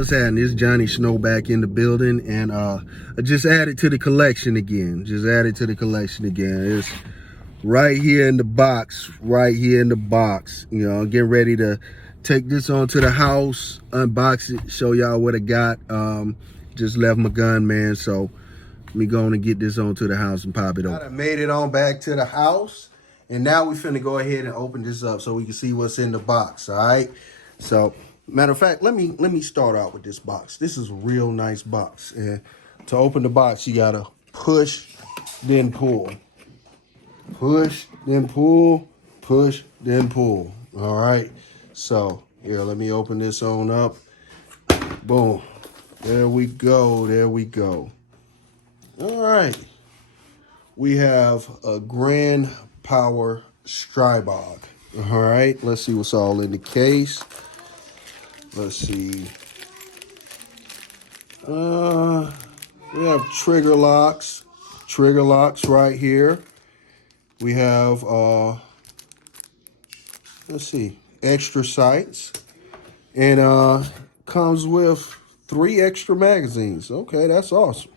What's happening? It's Johnny Snow back in the building, and I just added to the collection again. It's right here in the box, You know, getting ready to take this onto the house, unbox it, show y'all what I got. Just left my gun, man, so me going to get this onto the house and pop it open. I made it on back to the house, and now we finna go ahead and open this up so we can see what's in the box. All right, so matter of fact, let me start out with this box. This is a real nice box, and to open the box you gotta push then pull, push then pull, push then pull. All right, so here, let me open this on up. Boom, there we go. All right, we have a Grand Power Stribog. All right, let's see what's all in the case. Let's see. We have trigger locks right here. We have let's see, extra sights, and comes with 3 extra magazines. Okay, that's awesome.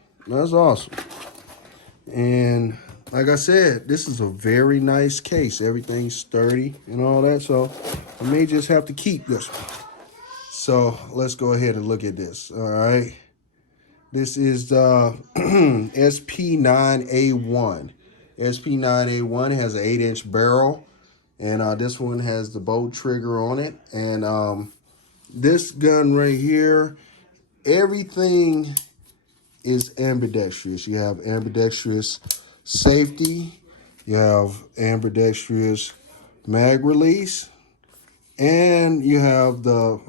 And like I said, this is a very nice case. Everything's sturdy and all that, so I may just have to keep this one. So let's go ahead and look at this. All right, this is the SP9A1. SP9A1 has an 8-inch barrel, and this one has the bolt trigger on it. And this gun right here, everything is ambidextrous. You have ambidextrous safety, you have ambidextrous mag release, and you have the,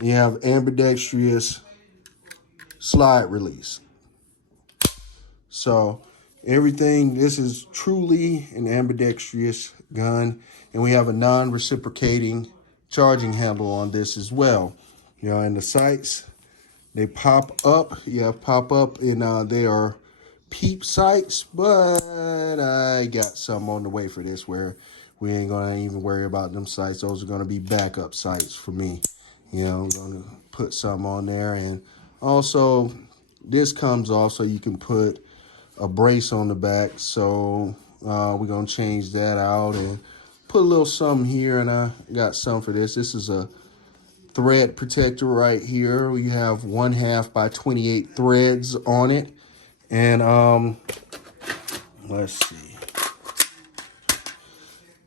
you have ambidextrous slide release. So everything, this is truly an ambidextrous gun, and we have a non-reciprocating charging handle on this as well. You know, and the sights, they pop up. Yeah, pop up, and they are peep sights, but I got some on the way for this where we ain't gonna even worry about them sights. Those are gonna be backup sights for me. You know, I'm gonna put some on there, and also this comes off so you can put a brace on the back. So we're gonna change that out and put a little something here, and I got some for this. This is a thread protector right here. We have 1/2 by 28 threads on it, and let's see,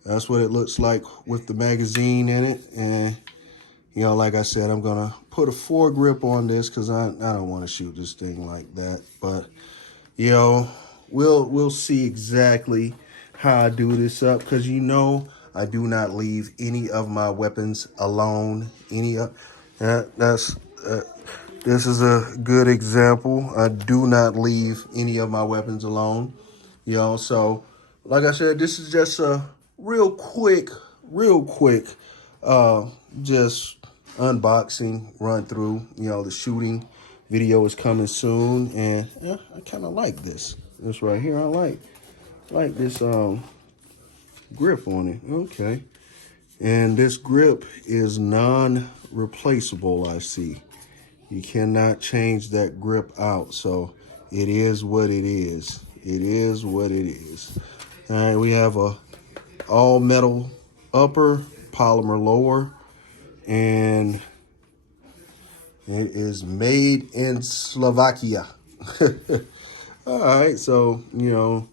that's what it looks like with the magazine in it. And you know, like I said, I'm gonna put a foregrip on this because I don't want to shoot this thing like that. But you know, we'll see exactly how I do this up, because you know I do not leave any of my weapons alone. This is a good example. I do not leave any of my weapons alone. You know, so like I said, this is just a real quick, just unboxing run through. You know, the shooting video is coming soon, and yeah, I kind of like this right here. I like this grip on it. Okay, and this grip is non-replaceable. I see you cannot change that grip out, so it is what it is. All right, we have a all metal upper, polymer lower, and it is made in Slovakia. All right, so you know,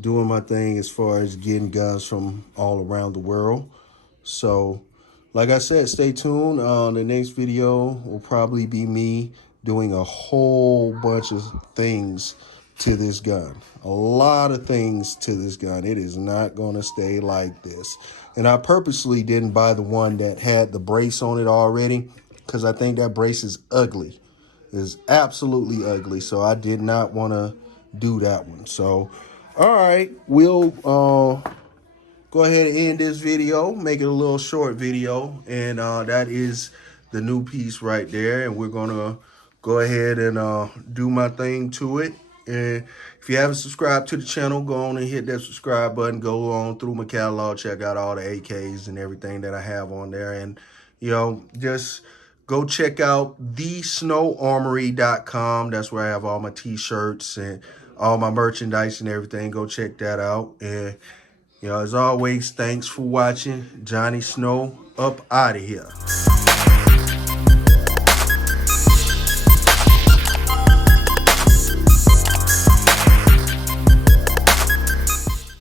doing my thing as far as getting guns from all around the world. So like I said, stay tuned. The next video will probably be me doing a whole bunch of things to this gun. A lot of things to this gun. It is not going to stay like this. And I purposely didn't buy the one that had the brace on it already, because I think that brace is ugly. It's absolutely ugly. So I did not want to do that one. So all right, we'll go ahead and end this video, make it a little short video, and that is the new piece right there. And we're gonna go ahead and do my thing to it, And if you haven't subscribed to the channel, go on and hit that subscribe button. Go on through my catalog, check out all the AKs and everything that I have on there. And, you know, just go check out thesnowarmory.com. That's where I have all my t-shirts and all my merchandise and everything. Go check that out. And, you know, as always, thanks for watching. Johnny Snow up out of here.